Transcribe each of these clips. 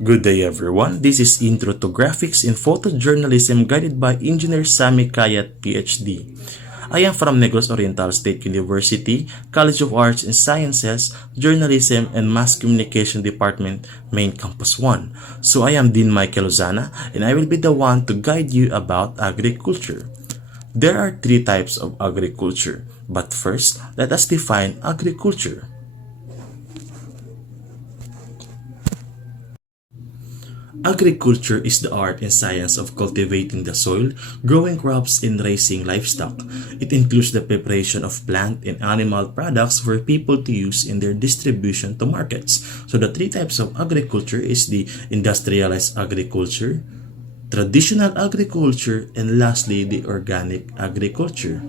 Good day everyone, this is Intro to Graphics in Photojournalism guided by Engineer Sami Kayat PhD. I am from Negros Oriental State University, College of Arts and Sciences, Journalism and Mass Communication Department, Main Campus 1. So I am Dean Michael Lozana and I will be the one to guide you about agriculture. There are three types of agriculture, but first, let us define agriculture. Agriculture is the art and science of cultivating the soil, growing crops, and raising livestock. It includes the preparation of plant and animal products for people to use in their distribution to markets. So the three types of agriculture is the industrialized agriculture, traditional agriculture, and lastly, the organic agriculture.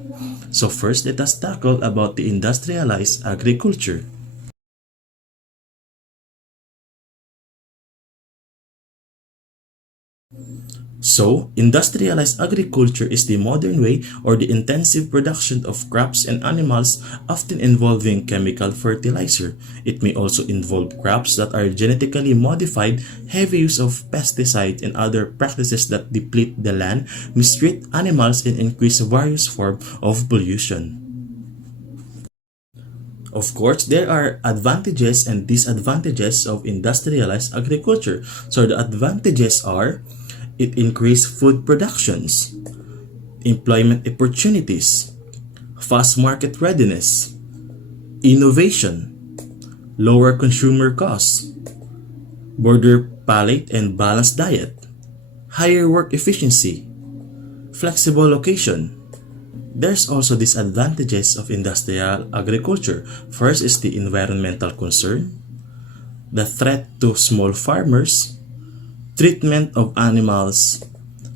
So first, let us tackle about the industrialized agriculture. So, industrialized agriculture is the modern way or the intensive production of crops and animals, often involving chemical fertilizer. It may also involve crops that are genetically modified, heavy use of pesticides, and other practices that deplete the land, mistreat animals, and increase various forms of pollution. Of course, there are advantages and disadvantages of industrialized agriculture. So the advantages are it increased food productions, employment opportunities, fast market readiness, innovation, lower consumer costs, border palate and balanced diet, higher work efficiency, flexible location. There's also disadvantages of industrial agriculture. First is the environmental concern, the threat to small farmers, treatment of animals,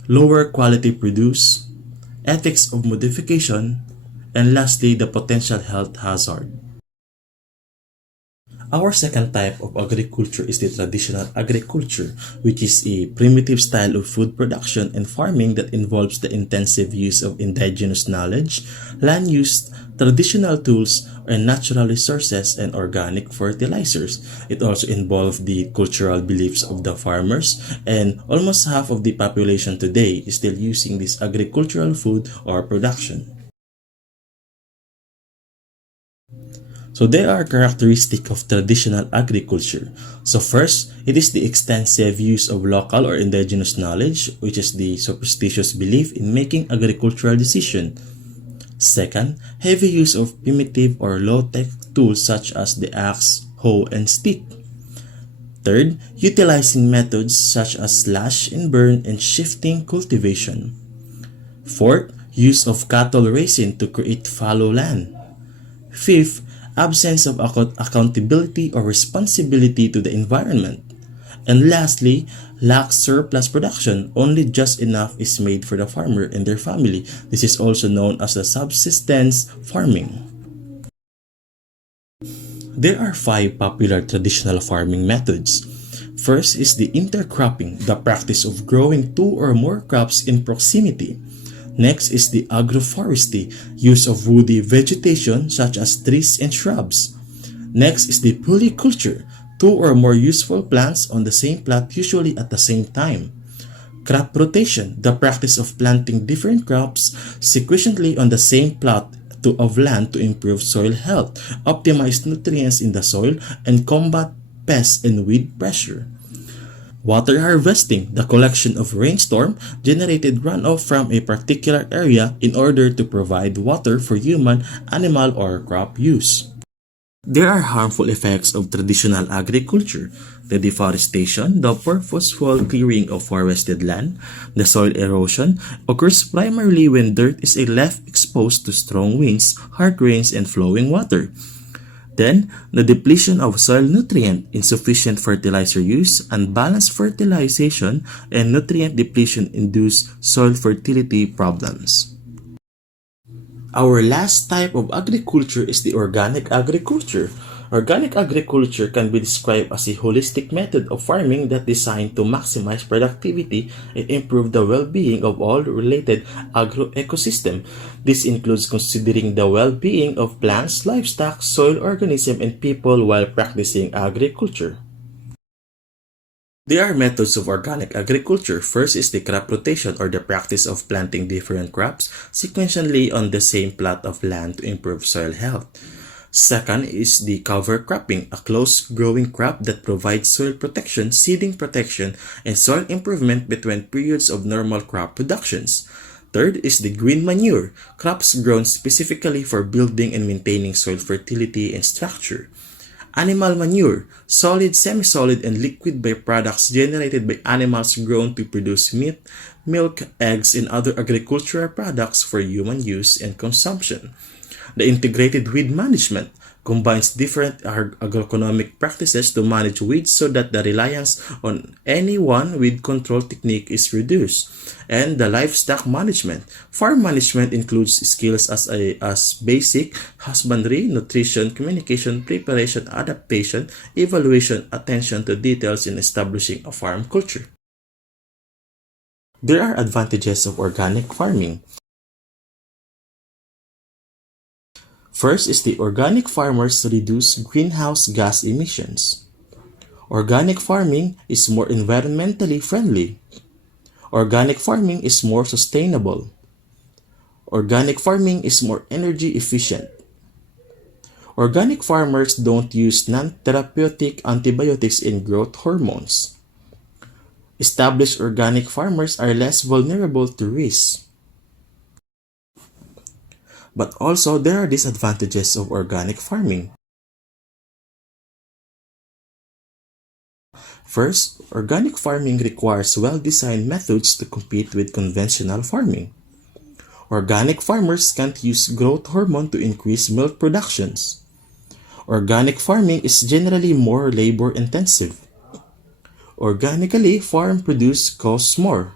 lower quality produce, ethics of modification, and lastly, the potential health hazard. Our second type of agriculture is the traditional agriculture, which is a primitive style of food production and farming that involves the intensive use of indigenous knowledge, land use, traditional tools, and natural resources and organic fertilizers. It also involves the cultural beliefs of the farmers, and almost half of the population today is still using this agricultural food or production. So there are characteristics of traditional agriculture. So first, it is the extensive use of local or indigenous knowledge, which is the superstitious belief in making agricultural decisions. Second, heavy use of primitive or low-tech tools such as the axe, hoe, and stick. Third, utilizing methods such as slash and burn and shifting cultivation. Fourth, use of cattle raising to create fallow land. Fifth, absence of accountability or responsibility to the environment. And lastly, lack surplus production, only just enough is made for the farmer and their family. This is also known as the subsistence farming. There are 5 popular traditional farming methods. First is the intercropping, the practice of growing 2 or more crops in proximity. Next is the agroforestry, use of woody vegetation such as trees and shrubs. Next is the polyculture, 2 or more useful plants on the same plot usually at the same time. Crop rotation, the practice of planting different crops sequentially on the same plot of land to improve soil health, optimize nutrients in the soil, and combat pests and weed pressure. Water harvesting, the collection of rainstorm-generated runoff from a particular area in order to provide water for human, animal, or crop use. There are harmful effects of traditional agriculture: the deforestation, the purposeful clearing of forested land. The soil erosion occurs primarily when dirt is left exposed to strong winds, hard rains, and flowing water. Then, the depletion of soil nutrient, insufficient fertilizer use, unbalanced fertilization, and nutrient depletion induce soil fertility problems. Our last type of agriculture is the organic agriculture. Organic agriculture can be described as a holistic method of farming that is designed to maximize productivity and improve the well-being of all related agro-ecosystem. This includes considering the well-being of plants, livestock, soil organisms, and people while practicing agriculture. There are methods of organic agriculture. First is the crop rotation, or the practice of planting different crops sequentially on the same plot of land to improve soil health. Second is the cover cropping, a close-growing crop that provides soil protection, seeding protection, and soil improvement between periods of normal crop productions. Third is the green manure, crops grown specifically for building and maintaining soil fertility and structure. Animal manure, solid, semi-solid, and liquid byproducts generated by animals grown to produce meat, milk, eggs, and other agricultural products for human use and consumption. The integrated weed management combines different agroeconomic practices to manage weeds so that the reliance on any one weed control technique is reduced. And the livestock management. Farm management includes skills as basic husbandry, nutrition, communication, preparation, adaptation, evaluation, attention to details in establishing a farm culture. There are advantages of organic farming. First is the organic farmers reduce greenhouse gas emissions. Organic farming is more environmentally friendly. Organic farming is more sustainable. Organic farming is more energy efficient. Organic farmers don't use non-therapeutic antibiotics and growth hormones. Established organic farmers are less vulnerable to risks. But also, there are disadvantages of organic farming. First, organic farming requires well-designed methods to compete with conventional farming. Organic farmers can't use growth hormone to increase milk productions. Organic farming is generally more labor-intensive. Organically farmed produce costs more.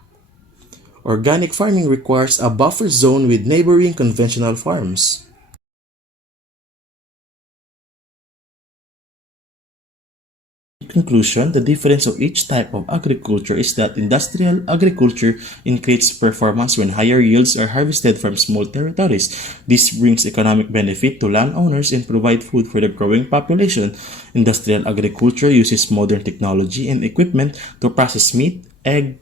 Organic farming requires a buffer zone with neighboring conventional farms. In conclusion, the difference of each type of agriculture is that industrial agriculture increases performance when higher yields are harvested from small territories. This brings economic benefit to landowners and provides food for the growing population. Industrial agriculture uses modern technology and equipment to process meat, egg,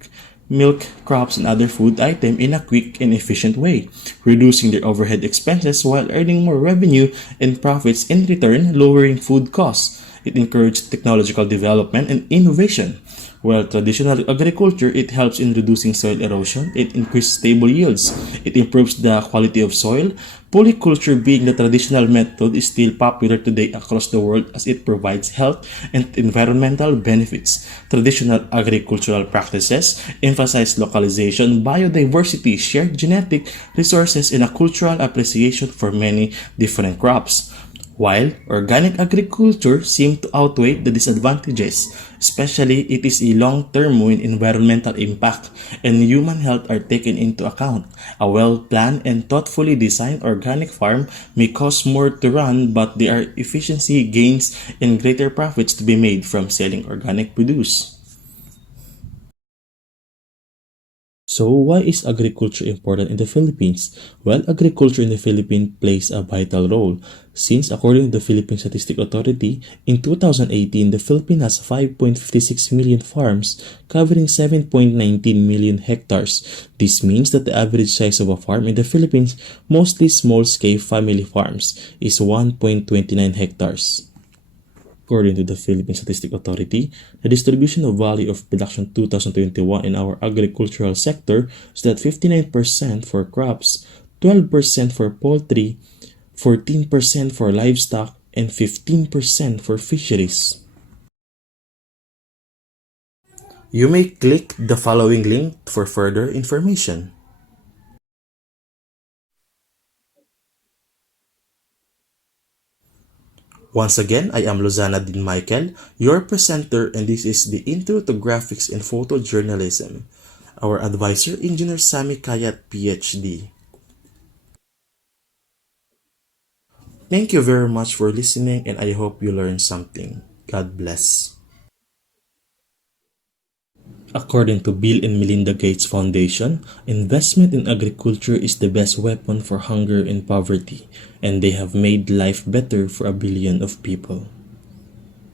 milk, crops, and other food items in a quick and efficient way, reducing their overhead expenses while earning more revenue and profits, in return lowering food costs. It encourages technological development and innovation. While traditional agriculture, it helps in reducing soil erosion, it increases stable yields, it improves the quality of soil. Polyculture, being the traditional method, is still popular today across the world as it provides health and environmental benefits. Traditional agricultural practices emphasize localization, biodiversity, shared genetic resources, and a cultural appreciation for many different crops, while organic agriculture seems to outweigh the disadvantages, especially it is a long-term when environmental impact and human health are taken into account. A well-planned and thoughtfully designed organic farm may cost more to run, but there are efficiency gains and greater profits to be made from selling organic produce. So, why is agriculture important in the Philippines? Well, agriculture in the Philippines plays a vital role, since according to the Philippine Statistic Authority, in 2018, the Philippines has 5.56 million farms covering 7.19 million hectares. This means that the average size of a farm in the Philippines, mostly small-scale family farms, is 1.29 hectares. According to the Philippine Statistic Authority, the distribution of value of production 2021 in our agricultural sector is that 59% for crops, 12% for poultry, 14% for livestock, and 15% for fisheries. You may click the following link for further information. Once again, I am Lozana Din Michael, your presenter, and this is the Intro to Graphics and Photojournalism. Our advisor, Engineer Sami Kayat, PhD. Thank you very much for listening, and I hope you learned something. God bless. According to Bill and Melinda Gates Foundation, investment in agriculture is the best weapon for hunger and poverty, and they have made life better for a billion of people.